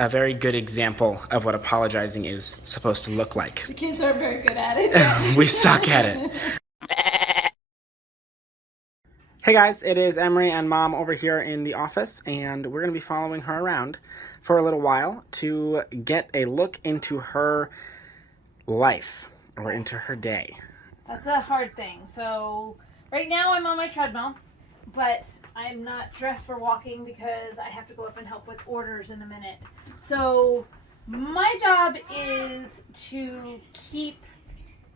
a very good example of what apologizing is supposed to look like. The kids aren't very good at it. We suck at it. Hey guys, it is Emery and Mom over here in the office, and we're going to be following her around for a little while to get a look into her life, or into her day. That's a hard thing. So right now I'm on my treadmill, but I'm not dressed for walking because I have to go up and help with orders in a minute. So my job is to keep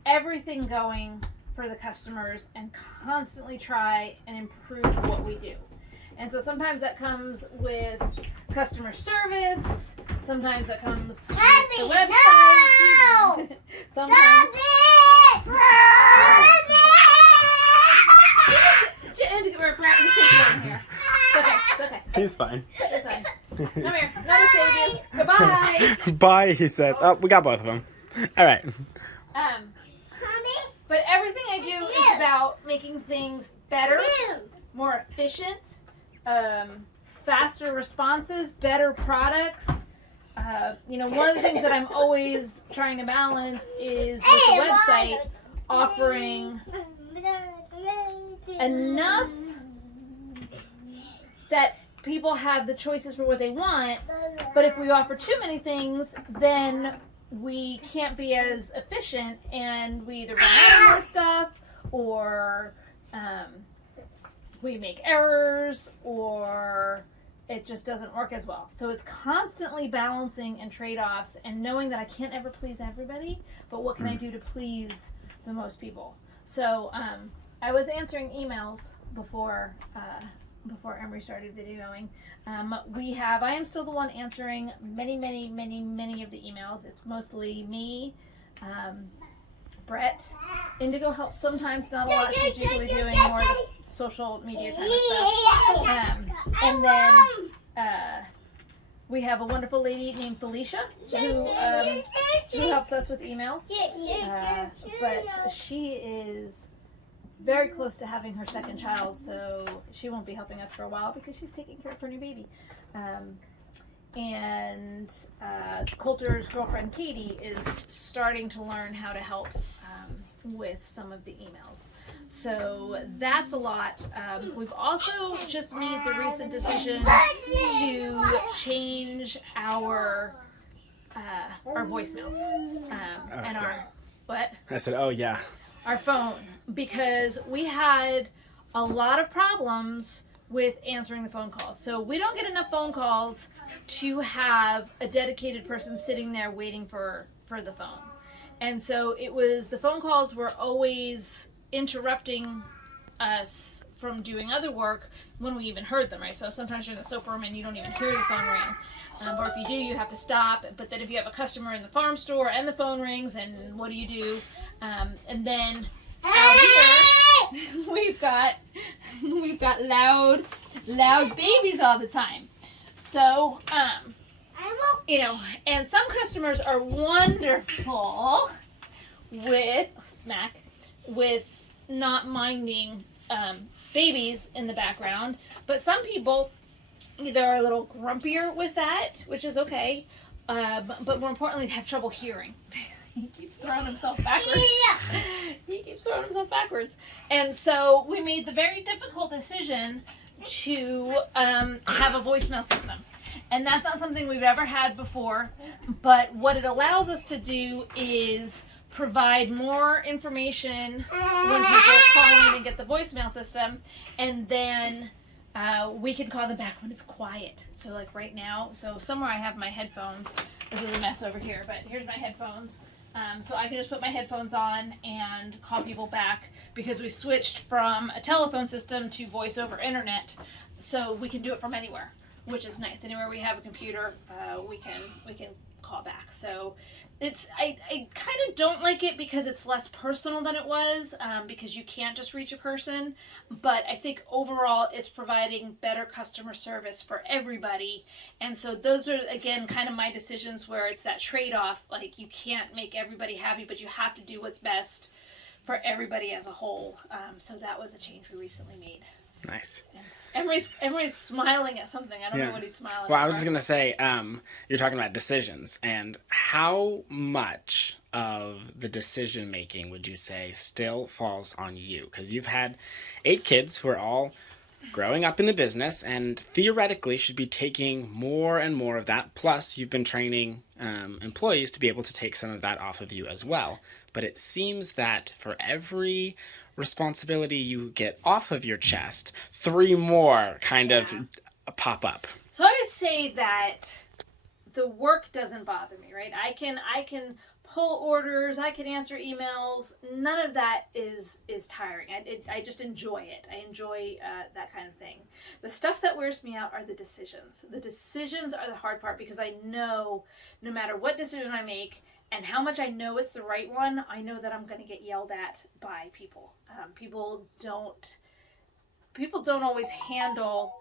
everything going for the customers and constantly try and improve what we do. And so sometimes that comes with customer service, sometimes that comes with the website, no! sometimes... It's okay. He's fine. It's fine. Come here. Not to save you. Goodbye. Bye, he says. Oh, we got both of them. All right. But everything I do is about making things better, more efficient, faster responses, better products. One of the things that I'm always trying to balance is with the website offering enough that people have the choices for what they want, but if we offer too many things, then we can't be as efficient, and we either run out of more stuff, or we make errors, or it just doesn't work as well. So it's constantly balancing and trade-offs, and knowing that I can't ever please everybody, but what can I do to please the most people? So I was answering emails before Emery started videoing. I am still the one answering many of the emails. It's mostly me, Brett. Indigo helps sometimes, not a lot. She's usually doing more of the social media kind of stuff. And then we have a wonderful lady named Felicia who helps us with emails. But she is very close to having her second child, so she won't be helping us for a while because she's taking care of her new baby. And Coulter's girlfriend Katie is starting to learn how to help with some of the emails. So that's a lot. We've also just made the recent decision to change our voicemails and our what? I said, oh yeah. Our phone, because we had a lot of problems with answering the phone calls. So we don't get enough phone calls to have a dedicated person sitting there waiting for the phone. And so the phone calls were always interrupting us from doing other work when we even heard them, right? So sometimes you're in the soap room and you don't even hear the phone ring. Or if you do, you have to stop. But then if you have a customer in the farm store and the phone rings, and what do you do? And then out here, we've got loud babies all the time. So, and some customers are wonderful with not minding babies in the background, but some people either are a little grumpier with that, which is okay, but more importantly, they have trouble hearing. He keeps throwing himself backwards. And so we made the very difficult decision to have a voicemail system. And that's not something we've ever had before, but what it allows us to do is provide more information when people call in and get the voicemail system, and then we can call them back when it's quiet. So like right now, so somewhere I have my headphones. This is a mess over here, but here's my headphones. So I can just put my headphones on and call people back, because we switched from a telephone system to voice over internet, so we can do it from anywhere, which is nice. Anywhere we have a computer, we can call back. So I kind of don't like it because it's less personal than it was, because you can't just reach a person. But I think overall it's providing better customer service for everybody. And so those are, again, kind of my decisions where it's that trade-off. Like, you can't make everybody happy, but you have to do what's best for everybody as a whole. So that was a change we recently made. Nice. Emery's smiling at something. I don't know what he's smiling Well, at. I was just going to say, you're talking about decisions, and how much of the decision making would you say still falls on you? Because you've had 8 kids who are all growing up in the business and theoretically should be taking more and more of that. Plus, you've been training employees to be able to take some of that off of you as well. But it seems that for every responsibility you get off of your chest, 3 more kind of pop up. So I would say that the work doesn't bother me, right? I can pull orders, I can answer emails. None of that is tiring. I just enjoy it. I enjoy that kind of thing. The stuff that wears me out are the decisions. The decisions are the hard part, because I know no matter what decision I make and how much I know it's the right one, I know that I'm going to get yelled at by people. People don't always handle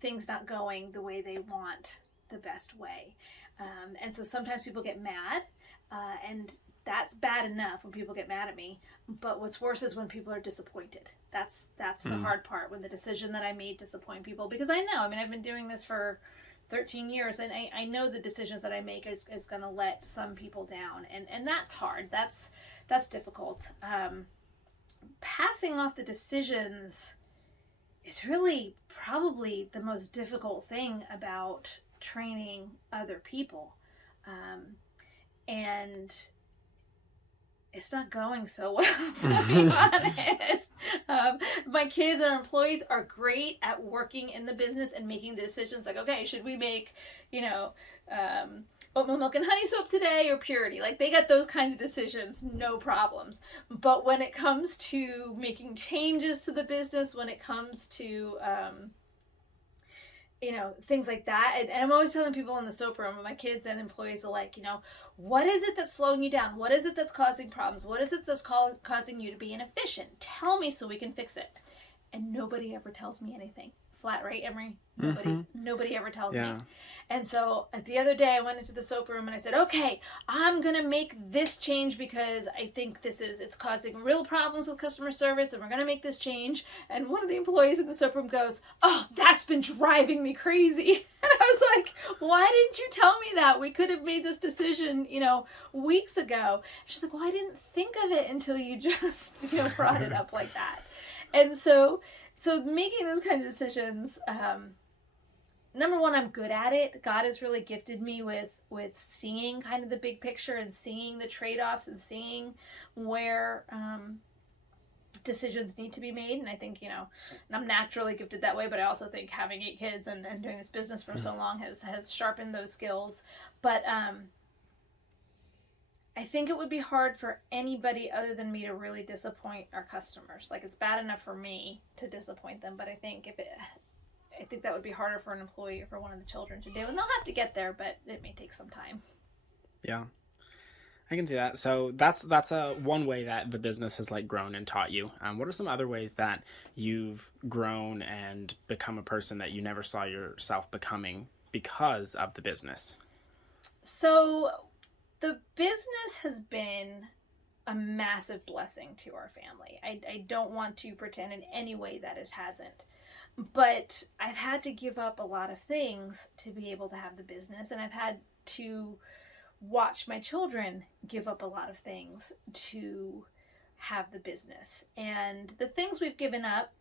things not going the way they want the best way. And so sometimes people get mad, and that's bad enough when people get mad at me. But what's worse is when people are disappointed. That's the hard part, when the decision that I made disappoint people. Because I know, I've been doing this for 13 years, and I know the decisions that I make is going to let some people down. And that's hard. That's difficult. Passing off the decisions is really probably the most difficult thing about training other people. And it's not going so well, to be honest. My kids and our employees are great at working in the business and making the decisions like, okay, should we make, oatmeal milk and honey soap today or purity? Like, they get those kind of decisions, no problems. But when it comes to making changes to the business, when it comes to things like that. And I'm always telling people in the soap room, my kids and employees are like, what is it that's slowing you down? What is it that's causing problems? What is it that's causing you to be inefficient? Tell me so we can fix it. And nobody ever tells me anything. Flat, right, Emery? Nobody ever tells me. And so the other day I went into the soap room and I said, okay, I'm going to make this change because I think it's causing real problems with customer service, and we're going to make this change. And one of the employees in the soap room goes, oh, that's been driving me crazy. And I was like, why didn't you tell me that? We could have made this decision, weeks ago. She's like, well, I didn't think of it until you just, brought it up like that. And so making those kind of decisions, number one, I'm good at it. God has really gifted me with seeing kind of the big picture and seeing the trade-offs and seeing where decisions need to be made. And I think, and I'm naturally gifted that way, but I also think having 8 kids and doing this business for so long has sharpened those skills. But I think it would be hard for anybody other than me to really disappoint our customers. Like, it's bad enough for me to disappoint them, but I think that would be harder for an employee or for one of the children to do. And they'll have to get there, but it may take some time. Yeah, I can see that. So that's one way that the business has grown and taught you. What are some other ways that you've grown and become a person that you never saw yourself becoming because of the business? So the business has been a massive blessing to our family. I don't want to pretend in any way that it hasn't. But I've had to give up a lot of things to be able to have the business, and I've had to watch my children give up a lot of things to have the business. And the things we've given up,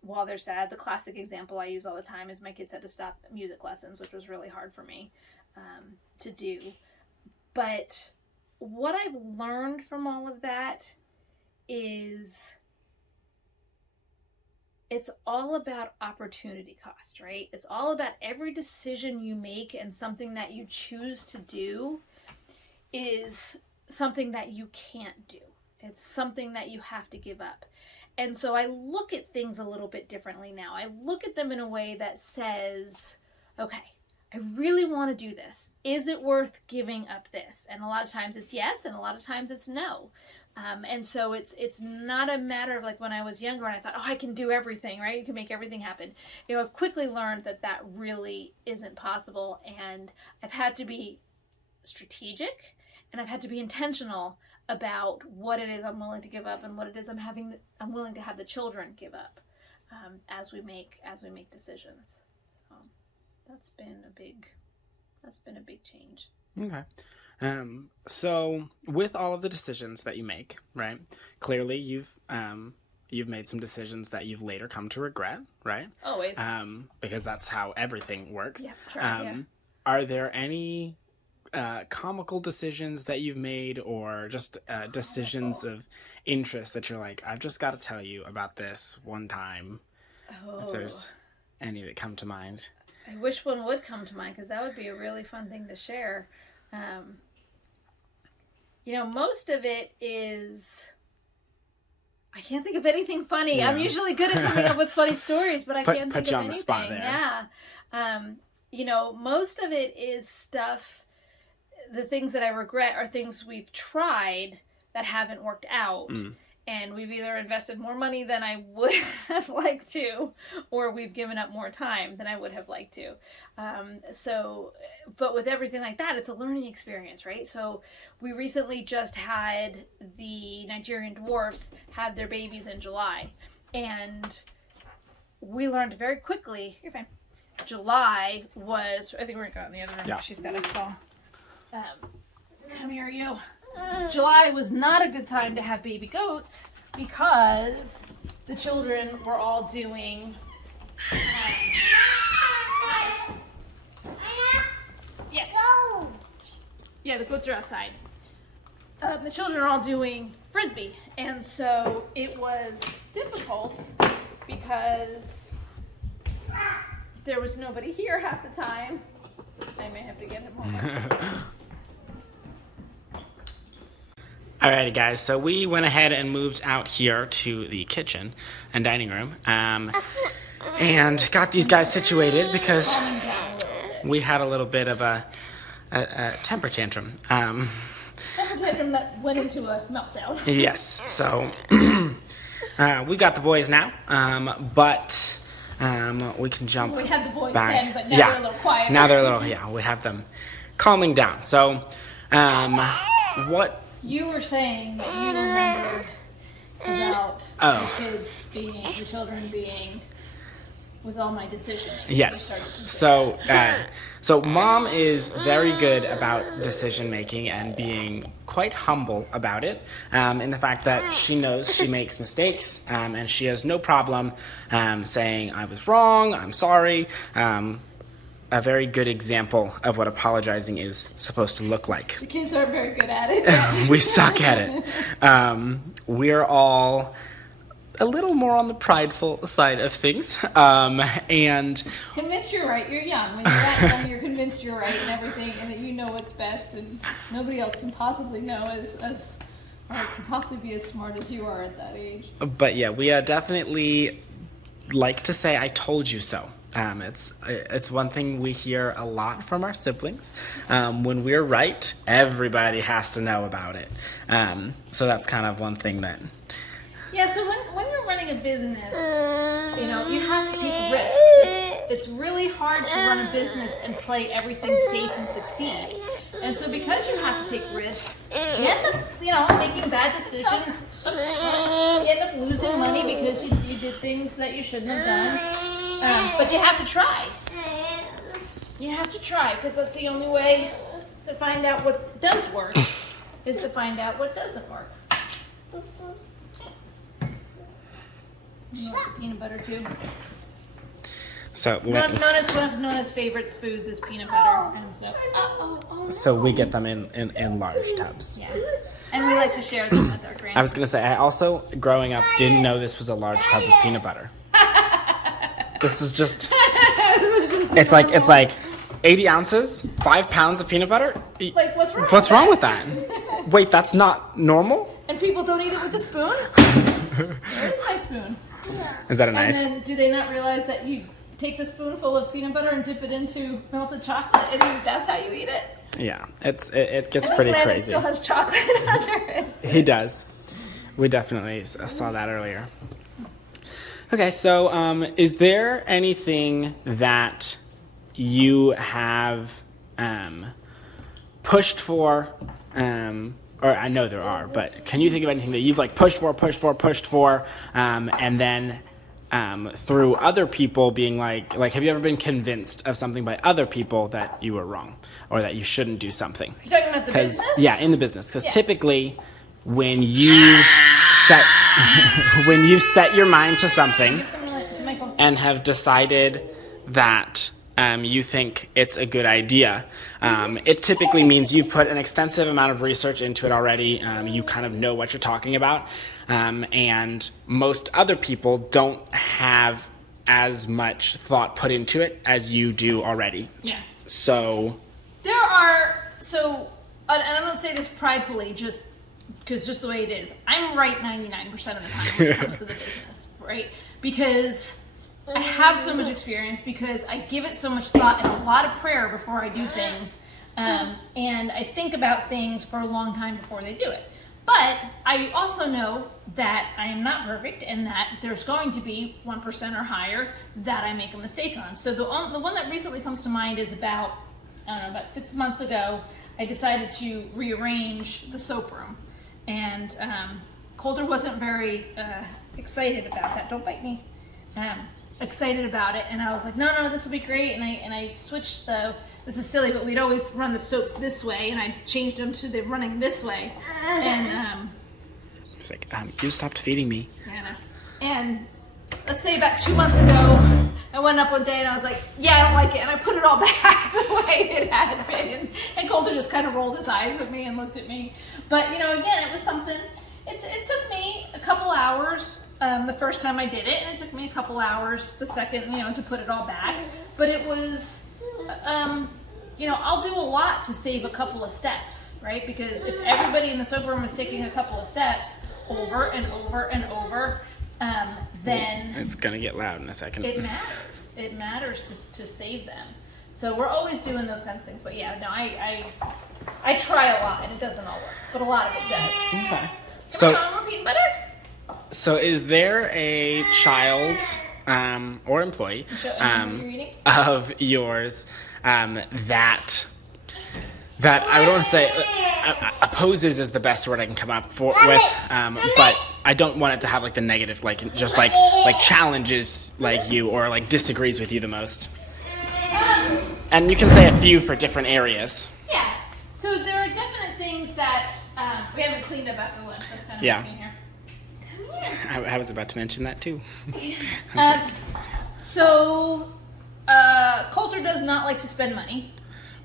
while they're sad, the classic example I use all the time is my kids had to stop music lessons, which was really hard for me to do. But what I've learned from all of that is it's all about opportunity cost, right? It's all about every decision you make, and something that you choose to do is something that you can't do. It's something that you have to give up. And so I look at things a little bit differently now. I look at them in a way that says, okay, I really want to do this. Is it worth giving up this? And a lot of times it's yes, and a lot of times it's no. And so it's not a matter of like when I was younger and I thought, oh, I can do everything, right? You can make everything happen. I've quickly learned that really isn't possible. And I've had to be strategic, and I've had to be intentional about what it is I'm willing to give up and what it is I'm willing to have the children give up. as we make decisions. So that's been a big change. Okay. So with all of the decisions that you make, right? Clearly you've made some decisions that you've later come to regret, right? Always. Because that's how everything works. Yeah, try, Are there any comical decisions that you've made, or just decisions of interest that you're like, I've just got to tell you about this one time? If there's any that come to mind. I wish one would come to mind, because that would be a really fun thing to share. Most of it is, I can't think of anything funny. Yeah. I'm usually good at coming up with funny stories, but I can't think of anything. Put you on the spot there. Yeah. Most of it is stuff, the things that I regret are things we've tried that haven't worked out. And we've either invested more money than I would have liked to, or we've given up more time than I would have liked to. But with everything like that, it's a learning experience, right? So we recently just had the Nigerian Dwarfs had their babies in July. And we learned very quickly, you're fine, July was, I think we're going to go in the other room. Yeah. She's got a call. Come here, you. July was not a good time to have baby goats because the children were all doing yes. Yeah, the goats are outside. The children are all doing frisbee, and so it was difficult because there was nobody here half the time. I may have to get him home. Alrighty guys, so we went ahead and moved out here to the kitchen and dining room, and got these guys situated because we had a little bit of a temper tantrum. Temper tantrum that went into a meltdown. Yes, so we got the boys now, but we can jump. We had the boys back. Then, but now they're a little quieter. Now they're a little, we have them calming down. So, what? You were saying that you remember about the children being with all my decisions. Yes. So mom is very good about decision making and being quite humble about it, in the fact that she knows she makes mistakes, and she has no problem saying, I was wrong, I'm sorry. A very good example of what apologizing is supposed to look like. The kids aren't very good at it. We suck at it. We're all a little more on the prideful side of things. And convinced you're right. You're young. When you're that young, you're convinced you're right and everything, and that you know what's best, and nobody else can possibly know as or can possibly be as smart as you are at that age. But yeah, we definitely like to say, I told you so. It's one thing we hear a lot from our siblings. When we're right, everybody has to know about it. So that's kind of one thing that... Yeah, so when you're running a business, you have to take risks. It's really hard to run a business and play everything safe and succeed. And so because you have to take risks, you end up, making bad decisions. You end up losing money because you did things that you shouldn't have done. But you have to try. You have to try, because that's the only way to find out what does work, is to find out what doesn't work. You want peanut butter too? So Nona's favorite foods is peanut butter, and so so we get them in large tubs. Yeah, and we like to share them with our grandkids. I was gonna say, I also, growing up, didn't know this was a large tub of peanut butter. This is just, it's like 80 ounces, 5 pounds of peanut butter. Like, what's wrong with that? Wait, that's not normal? And people don't eat it with a spoon? Where's my spoon? Is that a knife? And then do they not realize that you take the spoonful of peanut butter and dip it into melted chocolate, and that's how you eat it? Yeah, it gets pretty crazy. Landon still has chocolate under his. He does. We definitely saw that earlier. Okay, so is there anything that you have pushed for, or I know there are, but can you think of anything that you've pushed for, and then through other people being like, have you ever been convinced of something by other people that you were wrong or that you shouldn't do something? You're talking about the business? Yeah, in the business. Because typically when you set when you've set your mind to something and have decided that you think it's a good idea, it typically means you've put an extensive amount of research into it already. You kind of know what you're talking about. And most other people don't have as much thought put into it as you do already. Yeah. So there are, and I don't say this pridefully, just because just the way it is. I'm right 99% of the time when it comes to the business, right? Because I have so much experience, because I give it so much thought and a lot of prayer before I do things. And I think about things for a long time before they do it. But I also know that I am not perfect and that there's going to be 1% or higher that I make a mistake on. So the one that recently comes to mind is about 6 months ago, I decided to rearrange the soap room. And Coulter wasn't very excited about that. Don't bite me. Excited about it, and I was like, no, this will be great. And I switched this is silly, but we'd always run the soaps this way, and I changed them to the running this way. And it's like, you stopped feeding me. Yeah. And let's say about 2 months ago, I went up one day and I was like, yeah, I don't like it, and I put it all back the way it had been. And Coulter just kind of rolled his eyes at me and looked at me. But again, it was something. It took me a couple hours. The first time I did it, and it took me a couple hours the second, to put it all back. But it was, I'll do a lot to save a couple of steps, right? Because if everybody in the soap room is taking a couple of steps over and over and over, then it's gonna get loud in a second. It matters. It matters to save them. So we're always doing those kinds of things. But yeah, no, I try a lot, and it doesn't all work, but a lot of it does. Okay. So more peanut butter. So is there a child or employee of yours that I don't want to say opposes is the best word I can come up with, but I don't want it to have like the negative, like just like challenges like you or like disagrees with you the most? And you can say a few for different areas. Yeah. So there are definite things that we haven't cleaned up after lunch. That's kind of what's in here. I was about to mention that too. Coulter does not like to spend money,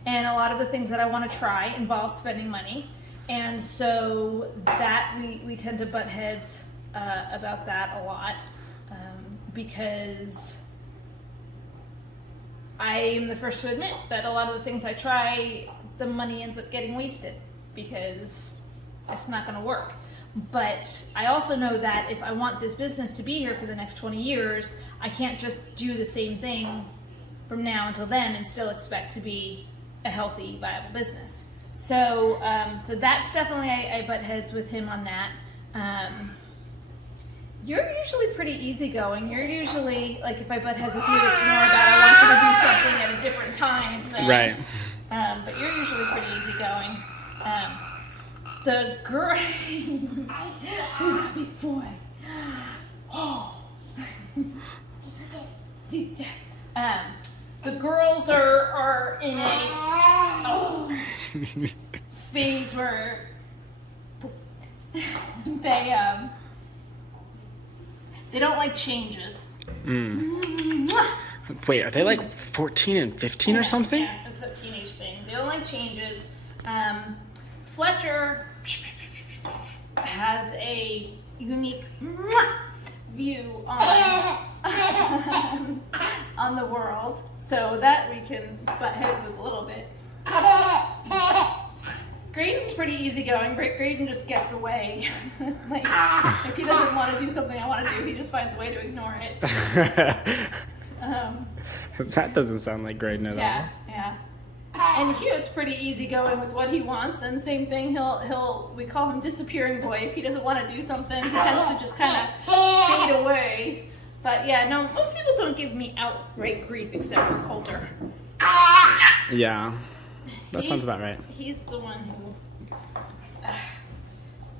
and a lot of the things that I want to try involve spending money, and so that we tend to butt heads about that a lot, because I am the first to admit that a lot of the things I try, the money ends up getting wasted because it's not going to work. But I also know that if I want this business to be here for the next 20 years, I can't just do the same thing from now until then and still expect to be a healthy, viable business. So that's definitely, I butt heads with him on that. You're usually pretty easygoing. You're usually, like, if I butt heads with you, it's more about I want you to do something at a different time. Right. But you're usually pretty easygoing. The girl, who's a big boy? Oh. The girls are in a phase where they don't like changes. Wait, are they like 14 and 15 or something? Yeah, it's a teenage thing. They don't like changes. Fletcher has a unique view on the world, so that we can butt heads with a little bit. Graydon's pretty easyagoing. Graydon just gets away. Like, if he doesn't want to do something I want to do, he just finds a way to ignore it. That doesn't sound like Graydon at all. Yeah. And Hewitt's pretty easygoing with what he wants, and same thing. We call him disappearing boy. If he doesn't want to do something, he tends to just kind of fade away. But yeah, no, most people don't give me outright grief except for Coulter. Yeah, that sounds about right. He's the one who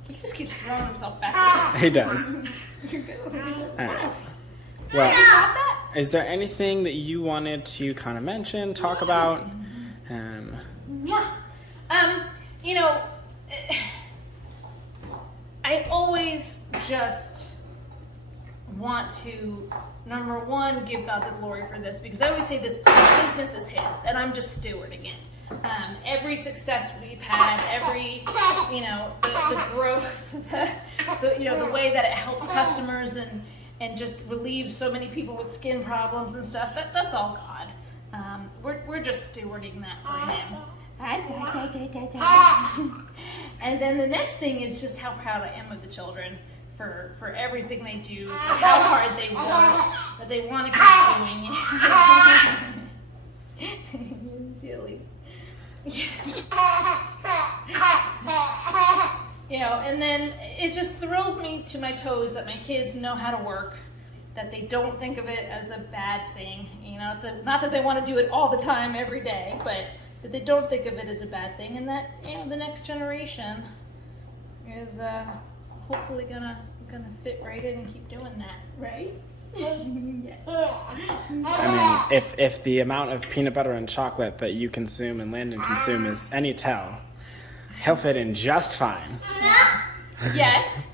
he just keeps throwing himself backwards. He does. You're good. All right. Well, Stop that. is there anything that you wanted to kind of mention, talk about? Yeah. You know, I always just want to, number one, give God the glory for this, because I always say this business is His, and I'm just stewarding it. Every success we've had, every, you know, the growth, the way that it helps customers and just relieves so many people with skin problems and stuff, that's all God. We're just stewarding that for Him. And then the next thing is just how proud I am of the children for everything they do, for how hard they work, that they want to keep doing. Silly. You know, and then it just throws me to my toes that my kids know how to work, that they don't think of it as a bad thing. You know, not that they want to do it all the time, every day, but that they don't think of it as a bad thing, and that, you know, the next generation is hopefully gonna fit right in and keep doing that, right? I mean, if the amount of peanut butter and chocolate that you consume and Landon consume is any tell, he'll fit in just fine. Yes.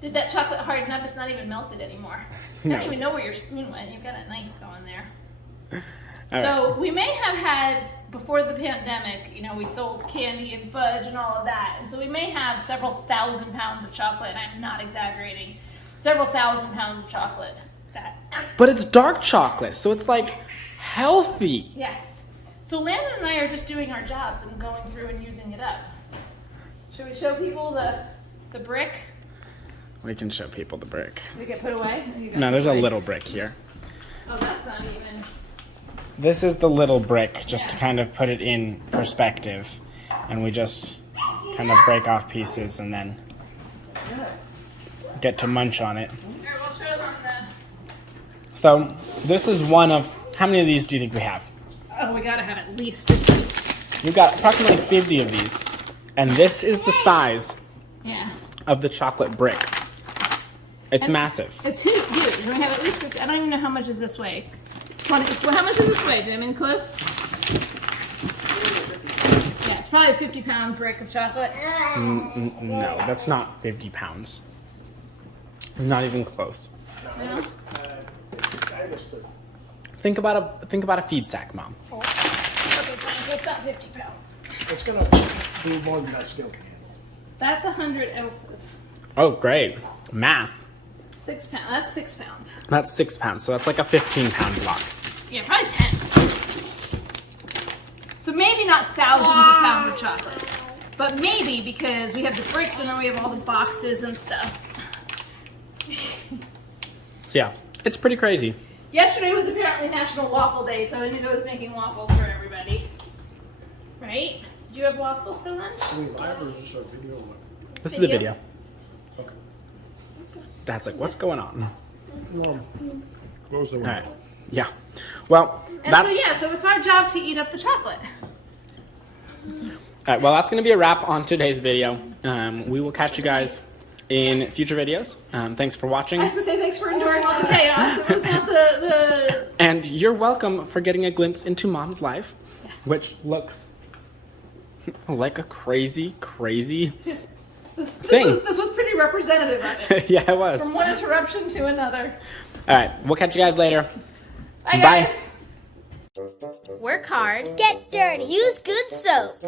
Did that chocolate harden up? It's not even melted anymore. I don't even know where your spoon went. You've got a knife going there. So we may have had, before the pandemic, you know, we sold candy and fudge and all of that. And so we may have several thousand pounds of chocolate, and I'm not exaggerating. Several thousand pounds of chocolate. But it's dark chocolate, so it's like healthy. Yes. So Landon and I are just doing our jobs and going through and using it up. Should we show people the brick? We can show people the brick. Did it get put away? No, there's a little brick here. Oh, that's not even. This is the little brick, just to kind of put it in perspective. And we just kind of break off pieces and then get to munch on it. Here, we'll show them So this is one of, how many of these do you think we have? Oh, we gotta have at least 50. We've got approximately 50 of these. And this is the size of the chocolate brick. It's massive. It's huge. We have at least 50. I don't even know how much is this weigh. Well, how much does this weigh? Do you have any clue? Yeah, it's probably a 50-pound brick of chocolate. No, that's not 50 pounds. Not even close. No? Think about a feed sack, Mom. Okay, fine. So it's not 50 pounds. It's gonna be more than that scale can handle. That's 100 ounces. Oh, great. Math. 6 pounds. That's 6 pounds. That's 6 pounds, so that's like a 15-pound block. Yeah, probably 10. So maybe not thousands of pounds of chocolate, but maybe because we have the bricks and then we have all the boxes and stuff. So yeah, it's pretty crazy. Yesterday was apparently National Waffle Day, so Indigo was making waffles for everybody. Right? Did you have waffles for lunch? Are we live or is this our video? This is a Video? video. Okay. Dad's like, what's going on? Close the window. All right. Yeah. Well, And that's... so it's our job to eat up the chocolate. All right, well, that's going to be a wrap on today's video. We will catch you guys in future videos. Thanks for watching. I was going to say thanks for enduring all the chaos. It was not the... And you're welcome for getting a glimpse into Mom's life, which looks like a crazy thing. This was pretty representative of it. Yeah, it was. From one interruption to another. All right, we'll catch you guys later. Bye, Bye. guys. Work hard. Get dirty. Use good soap.